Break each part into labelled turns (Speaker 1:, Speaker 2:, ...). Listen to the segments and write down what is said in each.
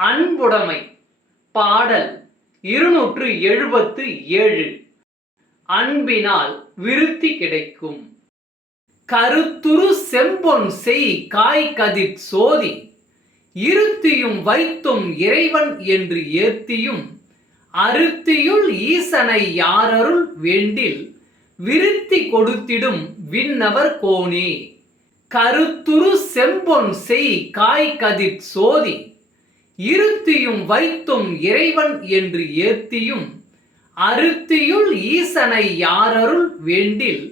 Speaker 1: அன்புடைமை. பாடல் இருநூற்று எழுபத்து ஏழு. அன்பினால் விருத்தி கிடைக்கும். கருத்துரு செம்பொன் செய் காய் கதிர் சோதி. இருத்தியும் வைத்தும் இறைவன் என்று ஏத்தியும் அருத்தியுள் ஈசனை யாரருள் வேண்டில் விருத்தி கொடுத்திடும் விண்ணவர் கோணே கருத்துரு செம்பொன் செய் காய் கதிர் சோதி. இருத்தியும் வைத்தும் இறைவன் என்று ஏத்தியும் அருத்தியுள் ஈசனை யாரருள் வேண்டில்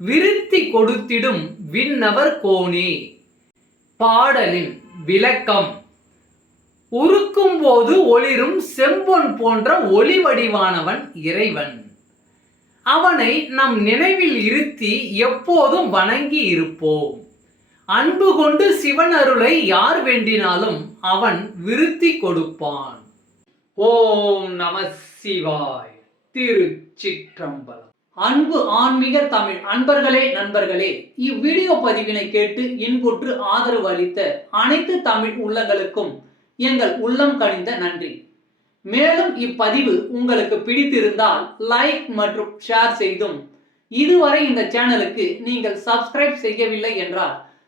Speaker 1: விருத்தி கொடுத்திடும் விண்ணவர் கோணே பாடலின் விளக்கம். உருக்கும் போது ஒளிரும் செம்பொன் போன்ற ஒளி வடிவானவன் இறைவன். அவனை நம் நினைவில் இருத்தி எப்போதும் வணங்கி இருப்போம். அன்பு கொண்டு சிவன் அருளை யார் வேண்டினாலும் அவன் விருத்தி கொடுப்பான். ஓம் நம சிவாய். திருச்சிற்றம்பலம். அன்பு ஆன்மீக தமிழ் அன்பர்களே நண்பர்களே இவ்வீடியோ பதிவினை கேட்டு இன்புற்று ஆதரவு அளித்த அனைத்து தமிழ் உள்ளங்களுக்கும் எங்கள் உள்ளம் கனிந்த நன்றி. மேலும் இப்பதிவு உங்களுக்கு பிடித்திருந்தால் லைக் மற்றும் ஷேர் செய்தும். இதுவரை இந்த சேனலுக்கு நீங்கள் சப்ஸ்கிரைப் செய்யவில்லை என்றால்